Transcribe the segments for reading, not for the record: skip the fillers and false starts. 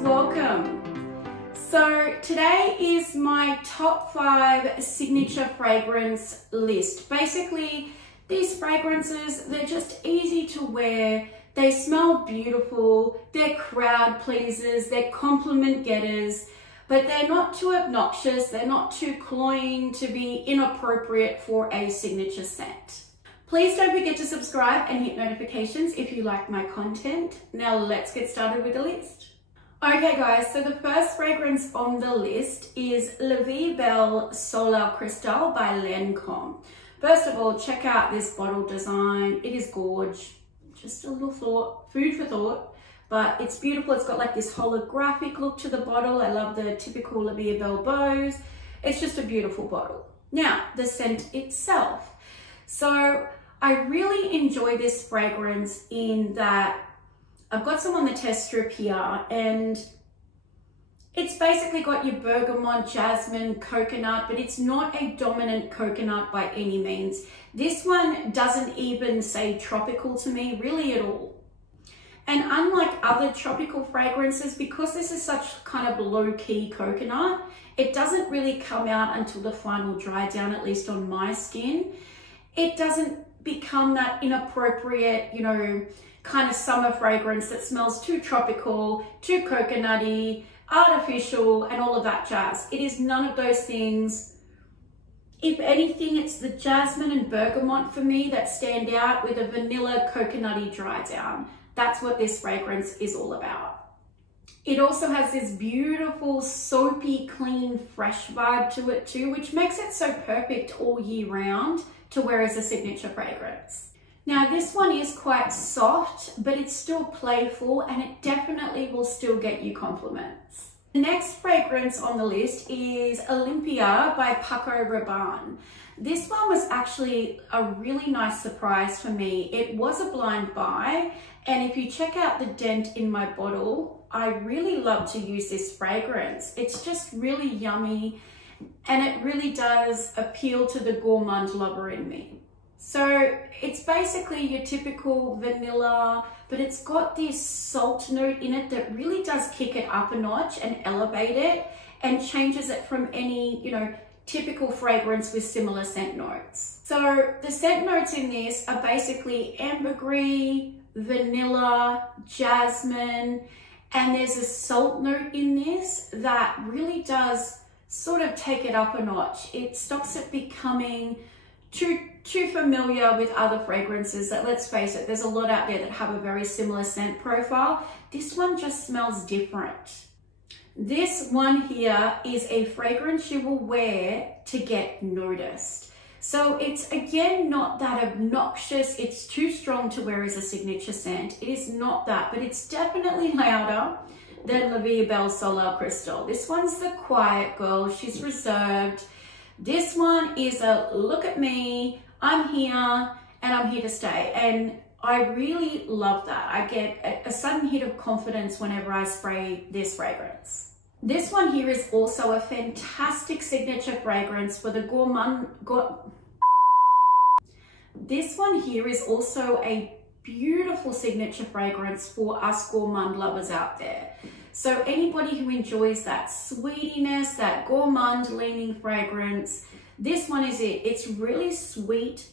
welcome. So today is my top 5 signature fragrance list. Basically, these fragrances, they're just easy to wear, they smell beautiful, they're crowd pleasers, they're compliment getters, but they're not too obnoxious, they're not too cloying to be inappropriate for a signature scent. Please don't forget to subscribe and hit notifications if you like my content. Now let's get started with the list. Okay guys, so the first fragrance on the list is Belle Soleil Cristal by Lancome. First of all, check out this bottle design. It is gorge. Just a little thought, food for thought, but it's beautiful. It's got like this holographic look to the bottle. I love the typical Belle bows. It's just a beautiful bottle. Now, the scent itself. So I really enjoy this fragrance in that I've got some on the test strip here, and it's basically got your bergamot, jasmine, coconut, but it's not a dominant coconut by any means. This one doesn't even say tropical to me really at all. And unlike other tropical fragrances, because this is such kind of low-key coconut, it doesn't really come out until the final dry down, at least on my skin. It doesn't become that inappropriate, you know, kind of summer fragrance that smells too tropical, too coconutty, artificial, and all of that jazz. It is none of those things. If anything, it's the jasmine and bergamot for me that stand out with a vanilla coconutty dry down. That's what this fragrance is all about. It also has this beautiful, soapy, clean, fresh vibe to it too, which makes it so perfect all year round to wear as a signature fragrance. Now this one is quite soft, but it's still playful and it definitely will still get you compliments. The next fragrance on the list is Olympia by Paco Rabanne. This one was actually a really nice surprise for me. It was a blind buy, and if you check out the dent in my bottle, I really love to use this fragrance. It's just really yummy and it really does appeal to the gourmand lover in me. So it's basically your typical vanilla, but it's got this salt note in it that really does kick it up a notch and elevate it and changes it from any, you know, typical fragrance with similar scent notes. So the scent notes in this are basically ambergris, vanilla, jasmine, and there's a salt note in this that really does sort of take it up a notch. It stops it becoming too familiar with other fragrances that, let's face it, there's a lot out there that have a very similar scent profile. This one just smells different. This one here is a fragrance you will wear to get noticed. So it's again not that obnoxious, it's too strong to wear as a signature scent. It is not that, but it's definitely louder than Belle Soleil Cristal. This one's the quiet girl, she's reserved. This one is a look at me, I'm here and I'm here to stay. And I really love that. I get a sudden hit of confidence whenever I spray this fragrance. This one here is also a fantastic signature fragrance for the gourmand. This one here is also a beautiful signature fragrance for us gourmand lovers out there. So anybody who enjoys that sweetiness, that gourmand leaning fragrance, this one is it. It's really sweet.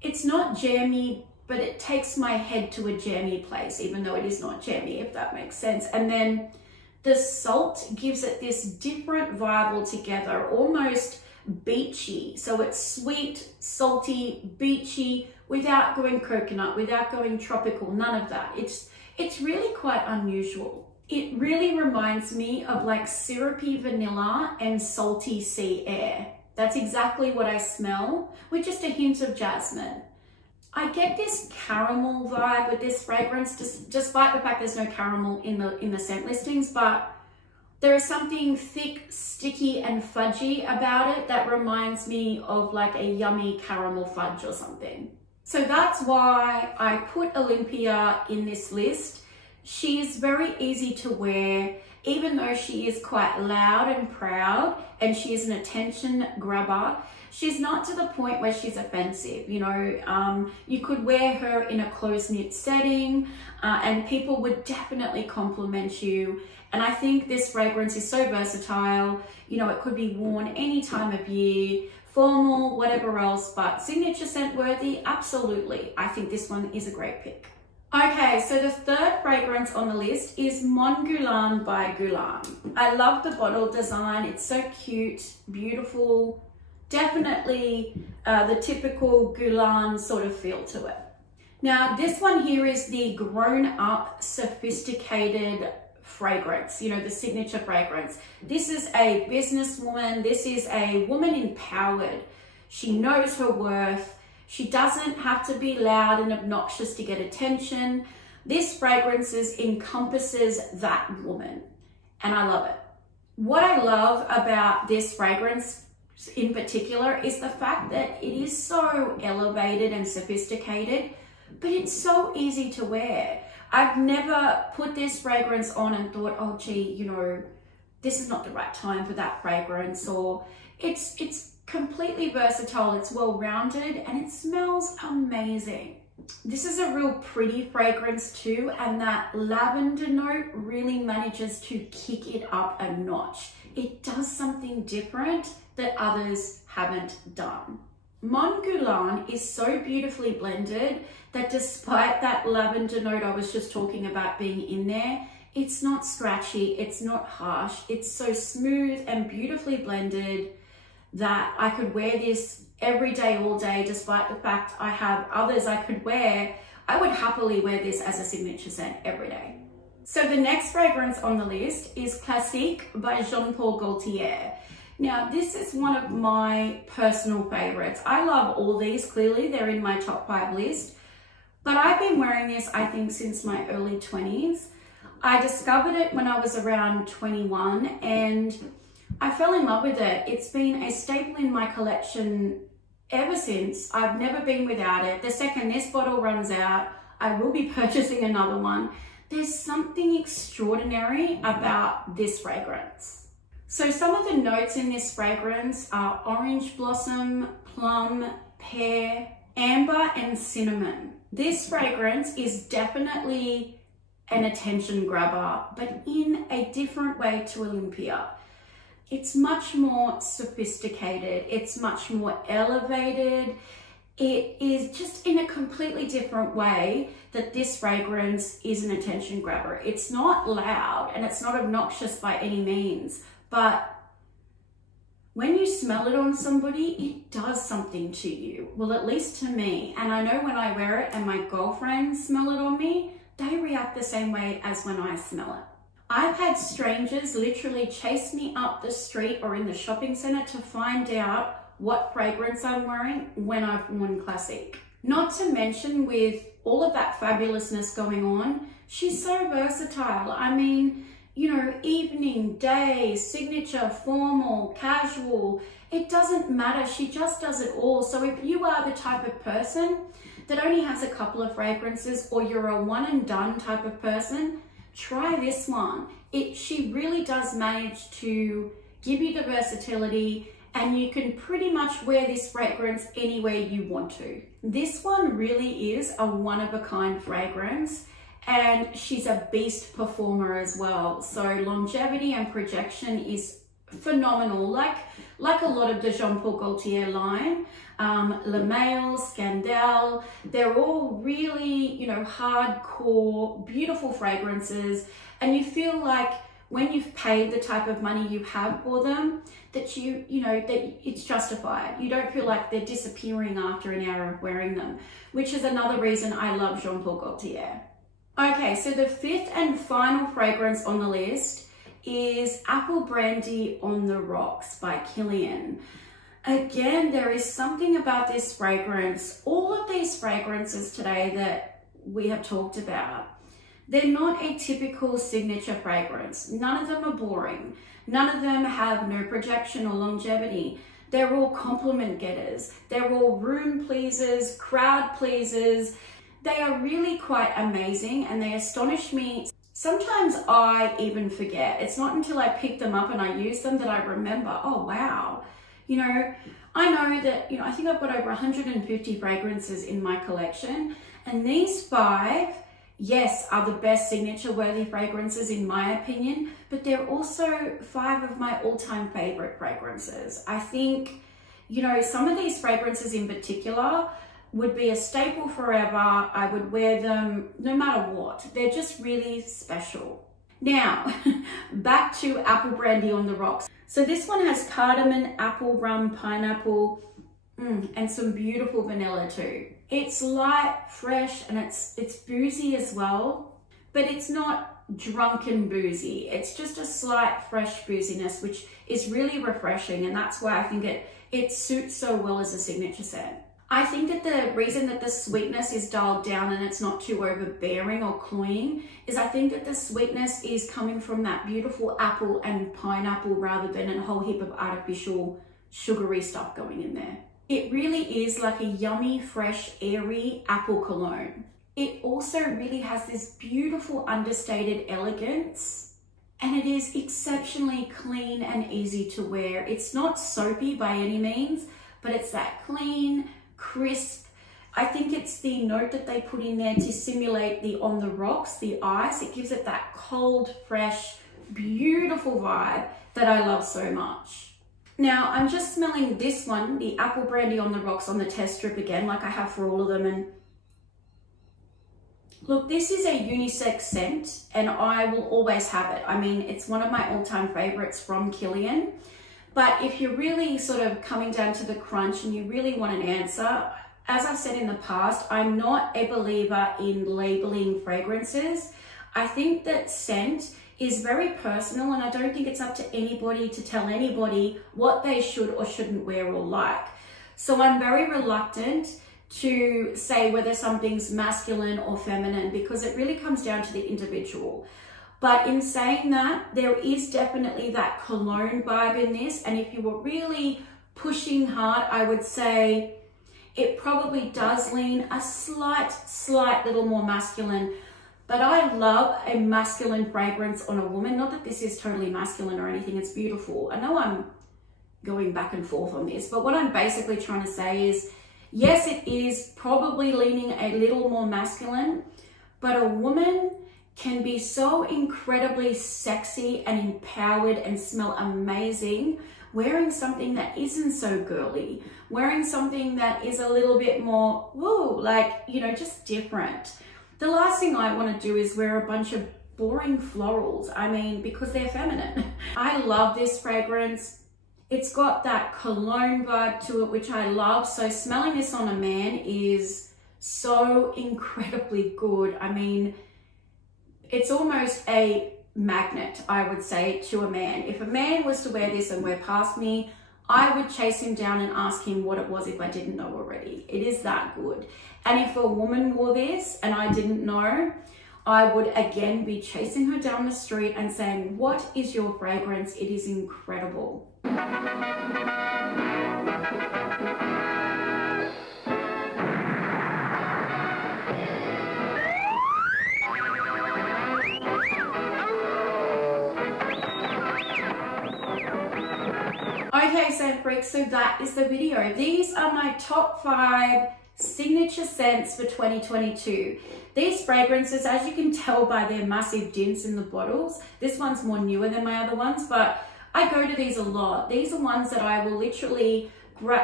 It's not jammy, but it takes my head to a jammy place, even though it is not jammy, if that makes sense. And then the salt gives it this different vibe altogether, almost beachy. So it's sweet, salty, beachy, without going coconut, without going tropical, none of that. It's really quite unusual. It really reminds me of like syrupy vanilla and salty sea air. That's exactly what I smell, with just a hint of jasmine. I get this caramel vibe with this fragrance, despite the fact there's no caramel in the scent listings, but there is something thick, sticky, and fudgy about it that reminds me of like a yummy caramel fudge or something. So that's why I put Olympia in this list. She is very easy to wear, even though she is quite loud and proud and she is an attention grabber, she's not to the point where she's offensive. You know, you could wear her in a close-knit setting and people would definitely compliment you. And I think this fragrance is so versatile. You know, it could be worn any time of year, formal, whatever else, but signature scent worthy, absolutely. I think this one is a great pick. Okay, so the third fragrance on the list is Mon Guerlain by Guerlain. I love the bottle design. It's so cute, beautiful, definitely the typical Guerlain sort of feel to it. Now, this one here is the grown-up, sophisticated fragrance, you know, the signature fragrance. This is a businesswoman. This is a woman empowered. She knows her worth. She doesn't have to be loud and obnoxious to get attention. This fragrance encompasses that woman, and I love it. What I love about this fragrance in particular is the fact that it is so elevated and sophisticated, but it's so easy to wear. I've never put this fragrance on and thought, oh gee, you know, this is not the right time for that fragrance, or it's completely versatile, it's well-rounded, and it smells amazing. This is a real pretty fragrance too, and that lavender note really manages to kick it up a notch. It does something different that others haven't done. Mon Guerlain is so beautifully blended that despite that lavender note I was just talking about being in there, it's not scratchy, it's not harsh, it's so smooth and beautifully blended that I could wear this every day, all day, despite the fact I have others I could wear. I would happily wear this as a signature scent every day. So the next fragrance on the list is Classique by Jean-Paul Gaultier. Now, this is one of my personal favorites. I love all these, clearly, they're in my top 5 list, but I've been wearing this, I think, since my early 20s. I discovered it when I was around 21 and I fell in love with it. It's been a staple in my collection ever since. I've never been without it. The second this bottle runs out, I will be purchasing another one. There's something extraordinary about this fragrance. So some of the notes in this fragrance are orange blossom, plum, pear, amber, and cinnamon. This fragrance is definitely an attention grabber, but in a different way to Olympia. It's much more sophisticated. It's much more elevated. It is just in a completely different way that this fragrance is an attention grabber. It's not loud and it's not obnoxious by any means, but when you smell it on somebody, it does something to you. Well, at least to me. And I know when I wear it and my girlfriends smell it on me, they react the same way as when I smell it. I've had strangers literally chase me up the street or in the shopping center to find out what fragrance I'm wearing when I've worn Classique. Not to mention, with all of that fabulousness going on, she's so versatile. I mean, you know, evening, day, signature, formal, casual, it doesn't matter. She just does it all. So if you are the type of person that only has a couple of fragrances, or you're a one and done type of person, try this one. She really does manage to give you the versatility, and you can pretty much wear this fragrance anywhere you want to. This one really is a one-of-a-kind fragrance, and she's a beast performer as well. So longevity and projection is phenomenal, like a lot of the Jean-Paul Gaultier line. Le Male, Scandale, they're all really, you know, hardcore, beautiful fragrances, and you feel like when you've paid the type of money you have for them, that you know, that it's justified. You don't feel like they're disappearing after an hour of wearing them, which is another reason I love Jean-Paul Gaultier. Okay, so the fifth and final fragrance on the list is Apple Brandy on the Rocks by Kilian. Again, there is something about this fragrance. All of these fragrances today that we have talked about, they're not a typical signature fragrance. None of them are boring. None of them have no projection or longevity. They're all compliment getters. They're all room pleasers, crowd pleasers. They are really quite amazing, and they astonish me Sometimes I even forget. It's not until I pick them up and I use them that I remember, oh wow, you know, I know that, you know, I think I've got over 150 fragrances in my collection, and these 5, yes, are the best signature worthy fragrances in my opinion, but they're also 5 of my all-time favorite fragrances. I think, you know, some of these fragrances in particular would be a staple forever. I would wear them no matter what. They're just really special. Now, back to Apple Brandy on the Rocks. So this one has cardamom, apple, rum, pineapple, and some beautiful vanilla too. It's light, fresh, and it's boozy as well, but it's not drunken boozy. It's just a slight fresh booziness, which is really refreshing, and that's why I think it suits so well as a signature scent. I think that the reason that the sweetness is dialed down and it's not too overbearing or cloying is I think that the sweetness is coming from that beautiful apple and pineapple rather than a whole heap of artificial sugary stuff going in there. It really is like a yummy, fresh, airy apple cologne. It also really has this beautiful understated elegance, and it is exceptionally clean and easy to wear. It's not soapy by any means, but it's that clean, crisp. I think it's the note that they put in there to simulate the on the rocks, the ice. It gives it that cold, fresh, beautiful vibe that I love so much. Now I'm just smelling this one, the Apple Brandy on the Rocks, on the test strip again, like I have for all of them. And look, this is a unisex scent and I will always have it. I mean, it's one of my all-time favorites from Kilian. But if you're really sort of coming down to the crunch and you really want an answer, as I've said in the past, I'm not a believer in labeling fragrances. I think that scent is very personal, and I don't think it's up to anybody to tell anybody what they should or shouldn't wear or like. So I'm very reluctant to say whether something's masculine or feminine because it really comes down to the individual. But in saying that, there is definitely that cologne vibe in this. And if you were really pushing hard, I would say it probably does lean a slight little more masculine. But I love a masculine fragrance on a woman. Not that this is totally masculine or anything, it's beautiful. I know I'm going back and forth on this, but what I'm basically trying to say is, yes, it is probably leaning a little more masculine, but a woman can be so incredibly sexy and empowered and smell amazing wearing something that isn't so girly, wearing something that is a little bit more, woo, like, you know, just different. The last thing I want to do is wear a bunch of boring florals. I mean, because they're feminine. I love this fragrance. It's got that cologne vibe to it, which I love. So smelling this on a man is so incredibly good. I mean, it's almost a magnet, I would say, to a man. If a man was to wear this and wear past me, I would chase him down and ask him what it was if I didn't know already. It is that good. And if a woman wore this and I didn't know, I would again be chasing her down the street and saying, what is your fragrance? It is incredible. Okay, scent freaks, so that is the video. These are my top 5 signature scents for 2022. These fragrances, as you can tell by their massive dints in the bottles, this one's more newer than my other ones, but I go to these a lot. These are ones that I will literally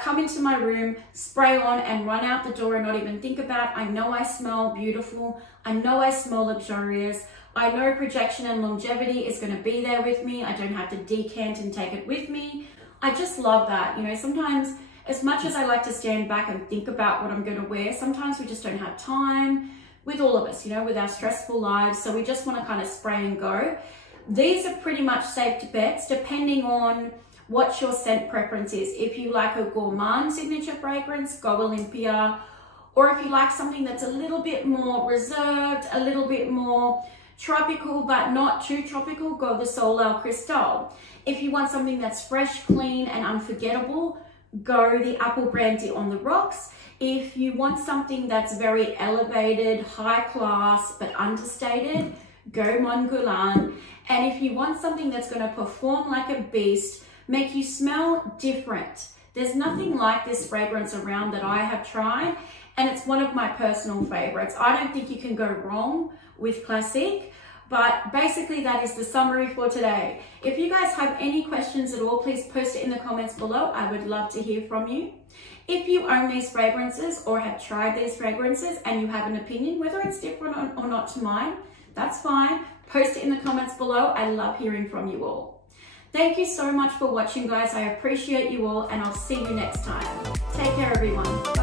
come into my room, spray on, and run out the door and not even think about. I know I smell beautiful. I know I smell luxurious. I know projection and longevity is going to be there with me. I don't have to decant and take it with me. I just love that. You know, sometimes, as much as I like to stand back and think about what I'm going to wear, sometimes we just don't have time with all of us, you know, with our stressful lives. So we just want to kind of spray and go. These are pretty much safe bets depending on what your scent preference is. If you like a gourmand signature fragrance, go Olympia. Or if you like something that's a little bit more reserved, a little bit more tropical, but not too tropical, go the Soleil Cristal. If you want something that's fresh, clean, and unforgettable, go the Apple Brandy on the Rocks. If you want something that's very elevated, high class, but understated, go Mon Guerlain. And if you want something that's going to perform like a beast, make you smell different, there's nothing like this fragrance around that I have tried, and it's one of my personal favorites. I don't think you can go wrong with Classique. But basically that is the summary for today. If you guys have any questions at all, please post it in the comments below. I would love to hear from you. If you own these fragrances or have tried these fragrances and you have an opinion, whether it's different or not to mine, that's fine. Post it in the comments below. I love hearing from you all. Thank you so much for watching, guys. I appreciate you all, and I'll see you next time. Take care, everyone. Bye.